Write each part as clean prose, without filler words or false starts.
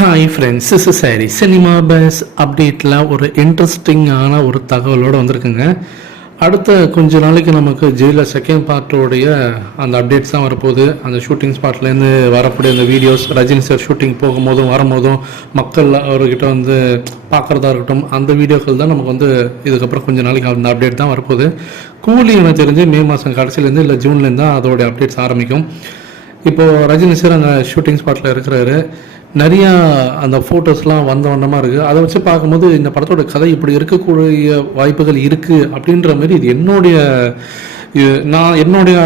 Hi friends, இஸ் சாரி cinema பேஸ் அப்டேட்டில் ஒரு இன்ட்ரெஸ்டிங்கான ஒரு தகவலோடு வந்திருக்குங்க. அடுத்த கொஞ்ச நாளைக்கு நமக்கு ஜெயிலர் செகண்ட் பார்ட்டோடைய அந்த அப்டேட்ஸ் தான் வரப்போகுது. அந்த ஷூட்டிங் ஸ்பாட்லேருந்து வரக்கூடிய அந்த வீடியோஸ், ரஜினி சார் ஷூட்டிங் போகும்போதும் வரும்போதும் மக்கள் அவர்கிட்ட வந்து பார்க்குறதா இருக்கட்டும், அந்த வீடியோக்கள் தான் நமக்கு வந்து இதுக்கப்புறம் கொஞ்சம் நாளைக்கு அந்த அப்டேட் தான் வரப்போகுது. கூலி எனக்கு தெரிஞ்சு மே மாதம் கடைசிலேருந்து இல்லை ஜூன்லேருந்து தான் அதோடைய அப்டேட்ஸ் ஆரம்பிக்கும். இப்போது ரஜினி சார் அங்கே ஷூட்டிங் ஸ்பாட்டில் இருக்கிறாரு. நிறையா அந்த ஃபோட்டோஸ்லாம் வந்த வண்ணமாக இருக்குது. அதை வச்சு பார்க்கும்போது இந்த படத்தோட கதை இப்படி இருக்கக்கூடிய வாய்ப்புகள் இருக்குது அப்படின்ற மாதிரி இது என்னுடைய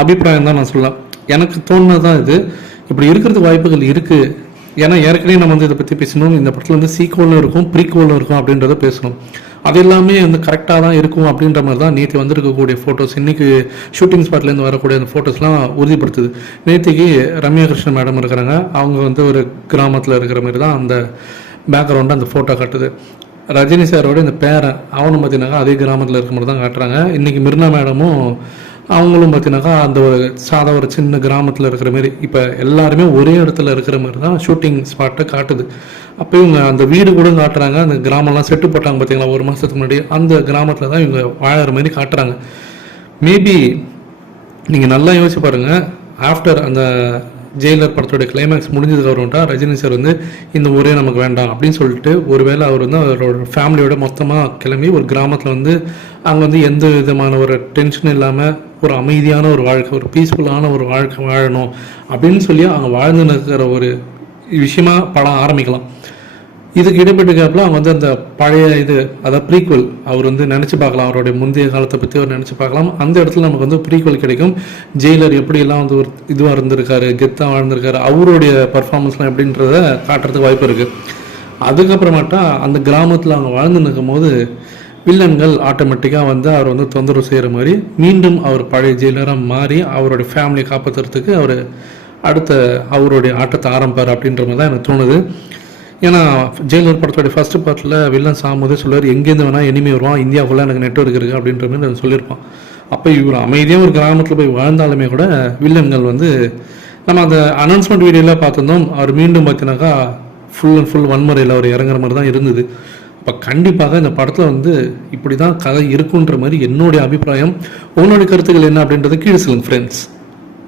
அபிப்பிராயம் தான் நான் சொல்லலாம். எனக்கு தோணுனது தான் இது. இப்படி இருக்கிறதுக்கு வாய்ப்புகள் இருக்குது. ஏன்னா ஏற்கனவே நம்ம வந்து இதை பற்றி பேசணும். இந்த படத்தில் வந்து சீக்வலும் இருக்கும், ப்ரீக்வலும் இருக்கும் அப்படின்றத பேசணும். அது எல்லாமே வந்து கரெக்டாக தான் இருக்கும் அப்படின்ற மாதிரி தான் நேற்று வந்துருக்கக்கூடிய ஃபோட்டோஸ், இன்றைக்கி ஷூட்டிங் ஸ்பாட்லேருந்து வரக்கூடிய அந்த ஃபோட்டோஸ்லாம் உறுதிப்படுத்துது. நேற்றுக்கு ரம்யா கிருஷ்ணன் மேடம் இருக்கிறாங்க. அவங்க வந்து ஒரு கிராமத்தில் இருக்கிற மாதிரி தான் அந்த பேக்ரவுண்டு அந்த ஃபோட்டோ காட்டுது. ரஜினி சாரோட இந்த பேரன் அவனும் பார்த்தீங்கன்னாக்கா அதே கிராமத்தில் இருக்கிற மாதிரி தான் காட்டுறாங்க. இன்றைக்கி மிர்னா மேடமும் அவங்களும் பார்த்தீங்கன்னாக்கா அந்த ஒரு சின்ன கிராமத்தில் இருக்கிற மாரி, இப்போ எல்லாருமே ஒரே இடத்துல இருக்கிற மாதிரி தான் ஷூட்டிங் ஸ்பாட்டை காட்டுது. அப்போ இவங்க அந்த வீடு கூட காட்டுறாங்க. அந்த கிராமம்லாம் செட்டு போட்டாங்க பார்த்தீங்களா ஒரு மாதத்துக்கு முன்னாடி, அந்த கிராமத்தில் தான் இவங்க வாழற மாதிரி காட்டுறாங்க. மேபி நீங்கள் நல்லா யோசிச்சு பாருங்கள். ஆஃப்டர் அந்த ஜெயிலர் படத்தோடைய கிளைமேக்ஸ் முடிஞ்சதுக்கு அப்புறம்ட்டா ரஜினி சார் வந்து இந்த ஊரே நமக்கு வேண்டாம் அப்படின்னு சொல்லிட்டு ஒருவேளை அவர் வந்து அவரோட ஃபேமிலியோட மொத்தமாக கிளம்பி ஒரு கிராமத்தில் வந்து அங்கே வந்து எந்த விதமான ஒரு டென்ஷன் இல்லாமல் ஒரு அமைதியான ஒரு வாழ்க்கை, ஒரு பீஸ்ஃபுல்லான ஒரு வாழ்க்கை வாழணும் அப்படின்னு சொல்லி அங்கே வாழ்ந்து இருக்கிற ஒரு விஷயமா படம் ஆரம்பிக்கலாம். இதுக்கு இடைப்பட்ட கேப்பில் அவங்க வந்து அந்த பழைய அதாவது ப்ரீக்வல் அவர் வந்து நினச்சி பார்க்கலாம். அவருடைய முந்தைய காலத்தை பற்றி அவர் நினச்சி பார்க்கலாம். அந்த இடத்துல நமக்கு வந்து ப்ரீக்வல் கிடைக்கும். ஜெயிலர் எப்படியெல்லாம் வந்து ஒரு இதுவாக இருந்திருக்காரு, கெத்தாக வாழ்ந்திருக்காரு, அவருடைய பர்ஃபார்மன்ஸ்லாம் எப்படின்றத காட்டுறதுக்கு வாய்ப்பு இருக்குது. அதுக்கப்புறமாட்டா அந்த கிராமத்தில் அவங்க வாழ்ந்து நிற்கும் போது வில்லன்கள் ஆட்டோமேட்டிக்காக வந்து அவர் வந்து தொந்தரவு செய்கிற மாதிரி மீண்டும் அவர் பழைய ஜெயிலராக மாறி அவருடைய ஃபேமிலியை காப்பாற்றுறதுக்கு அவர் அடுத்த அவருடைய ஆட்டத்தை ஆரம்பிப்பார் அப்படின்ற மாதிரி தான் எனக்கு தோணுது. ஏன்னா ஜெயிலர் படத்தோடைய ஃபஸ்ட்டு பார்ட்டில் வில்லன் சாகும்போதே சொல்லுவார், எங்கேருந்து வேணால் எனிமே வருவான், இந்தியாவுக்குள்ளே எனக்கு நெட்வொர்க் இருக்குது அப்படின்ற மாதிரி நான் சொல்லியிருப்பான். அப்போ இவர் அமைதியாக ஒரு கிராமத்தில் போய் வாழ்ந்தாலுமே கூட வில்லன்கள் வந்து நம்ம அந்த அனௌன்ஸ்மெண்ட் வீடியோவில் பார்த்துருந்தோம். அவர் மீண்டும் பார்த்தீங்கன்னாக்கா ஃபுல் அண்ட் ஃபுல் வன்முறையில் அவர் இறங்குற மாதிரி தான் இருந்தது. இப்போ கண்டிப்பாக இந்த படத்தில் வந்து இப்படி தான் கதை இருக்குன்ற மாதிரி என்னுடைய அபிப்பிராயம். உங்களுடைய கருத்துக்கள் என்ன அப்படின்றத கீழே சொல்லுங்கள் ஃப்ரெண்ட்ஸ்.